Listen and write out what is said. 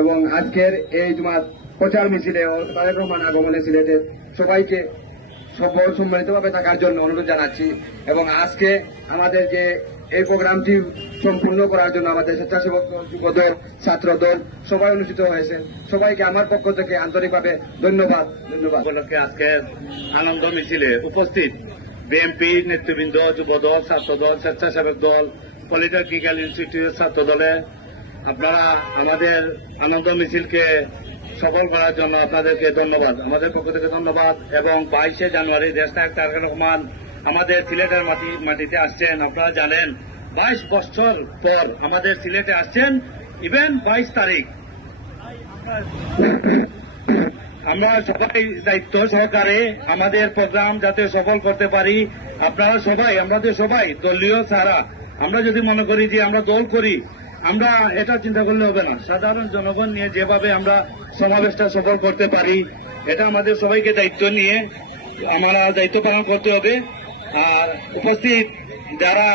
এবং আজকের এই তোমার প্রচার মিছিলে ও তারেক রহমান আগমনে সিলেটের সবাইকে সম্মানিতভাবে থাকার জন্য অনুরোধ জানাচ্ছি। এবং আজকে আমাদের যে এই প্রোগ্রামটি সম্পূর্ণ করার জন্য আমাদের স্বেচ্ছাসেবক দল, যুবদল, ছাত্র দল সবাই অনুষ্ঠিত হয়েছে। সবাইকে আমার পক্ষ থেকে আন্তরিকভাবে ধন্যবাদ। উপলক্ষে আজকে আনন্দ মিছিলে উপস্থিত বিএনপি নেতৃবৃন্দ, যুবদল, ছাত্রদল, স্বেচ্ছাসেবক দল, পলিটেকনিক্যাল ইনস্টিটিউটের ছাত্র দলে আপনারা আমাদের আনন্দ মিছিলকে সফল করার জন্য আপনাদেরকে ধন্যবাদ, আমাদের পক্ষ থেকে ধন্যবাদ। এবং 22শে জানুয়ারি দেশনায়ক তারেক রহমান আমাদের সিলেটের মাটিতে আসছেন। আপনারা জানেন 22 বছর পর আমাদের সিলেটে আসছেন, ইভেন 22 তারিখ। আমরা সবাই দায়িত্ব সহকারে আমাদের প্রোগ্রাম যাতে সফল করতে পারি, আপনারা সবাই, আমাদের সবাই দলীয় ছাড়া আমরা যদি মনে করি যে আমরা দল করি, আমরা এটা চিন্তা করলে হবে না। সাধারণ জনগণ নিয়ে যেভাবে আমরা সমাবেশটা সফল করতে পারি, এটা আমাদের সবাইকে দায়িত্ব নিয়ে আমরা দায়িত্ব পালন করতে হবে। আর উপস্থিত যারা